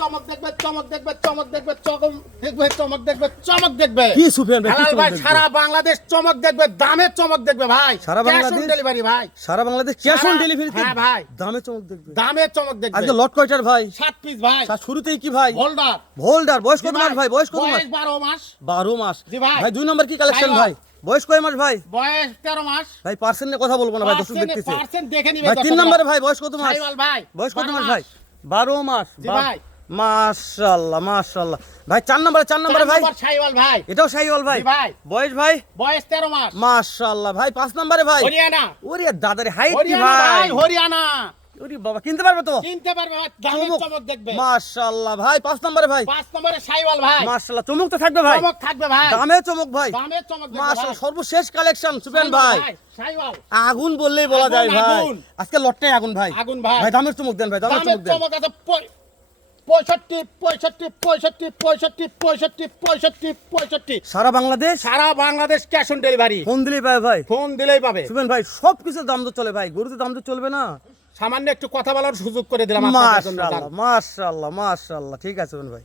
চমক দেখবে, চমক দেখবে, চমক দেখবে, চমক দেখবে, চমক দেখবে, চমক দেখবে। কি সুফিয়ান ভাই, কি হেলাল চমক ভাই, দেখবে? সারা বাংলাদেশ চমক দেখবে, দামে চমক দেখবে ভাই। সারা Cash on বাংলাদেশ? delivery ভাই, সারা বাংলাদেশ ক্যাশ অন সারা- ডেলিভারি? হ্যাঁ ভাই, দামে চমক দেখবে। দামে চমক দেখবে। আজকে লট কয়টার ভাই? 7 পিস ভাই, শুরুতেই কি ভাই? হোল্ডার। হোল্ডার। বয়স কত মাস ভাই? বয়স কত মাস? বয়স 12 মাস। 12 মাস। জি ভাই। ভাই 2 নম্বর কি কালেকশন সাইওয়াল। ভাই? বয়স কয় মাস ভাই? বয়স 13 মাস। ভাই পার্সেন্ট নিয়ে কথা বলবো না ভাই, দর্শক দেখতেছে। পার্সেন্ট দেখে নিবে ভাই 3 দর্শকরা। নম্বরে ভাই বয়স কত মাস? সাইওয়াল ভাই, বয়স কত 12 মাস ভাই? 12 মাস। জি ভাই। মাশাআল্লাহ মাশাআল্লাহ। ভাই 4 নম্বরে ভাই? সাইওয়াল ভাই, এটাও শাইওয়াল ভাই। জি ভাই। বয়স ভাই? বয়স 13 মাস। মাশাআল্লাহ। ভাই 5 নম্বরে ভাই? হরিয়ানা, ওরে দাদারে হাইট কি হরিয়ানা ভাই? ভাই, হরিয়ানা। ওরে বাবা কিনতে পারবে তো? কিনতে পারবে ভাই, দামে চমক। চমক দেখবে। মাশাআল্লাহ। ভাই 5 নম্বরে ভাই? 5 নম্বরে সাইওয়াল ভাই, মাশাআল্লাহ। চমক তো থাকবে ভাই? চমক থাকবে ভাই, দামে চমক ভাই। দামে চমক দেখবে মাশাআল্লাহ। ভাই। সর্বশেষ কালেকশন সুফিয়ান ভাই। সাইওয়াল, আগুন বললেই বলা আগুন, যায় ভাই। আগুন। আজকে লটটাই আগুন ভাই। আগুন ভাই। ভাই দামের চমক দেন ভাই, দামের দামের চমক দেন। চমক আছে 65, 65, 65, 65, 65, 65, 65। সারা বাংলাদেশ সারা Bangladesh cash on delivery, phone দিলেই পায় ভাই। ফোন দিলেই পাবে। সুফিয়ান ভাই সবকিছুর দাম তো চলে ভাই, গরুতে দাম তো চলবে না? সামান্য একটু কথা বলার সুযোগ করে দিলাম আপনাদের জন্য। মাশাআল্লাহ মাশাআল্লাহ মাশাআল্লাহ। ঠিক আছে সুফিয়ান ভাই।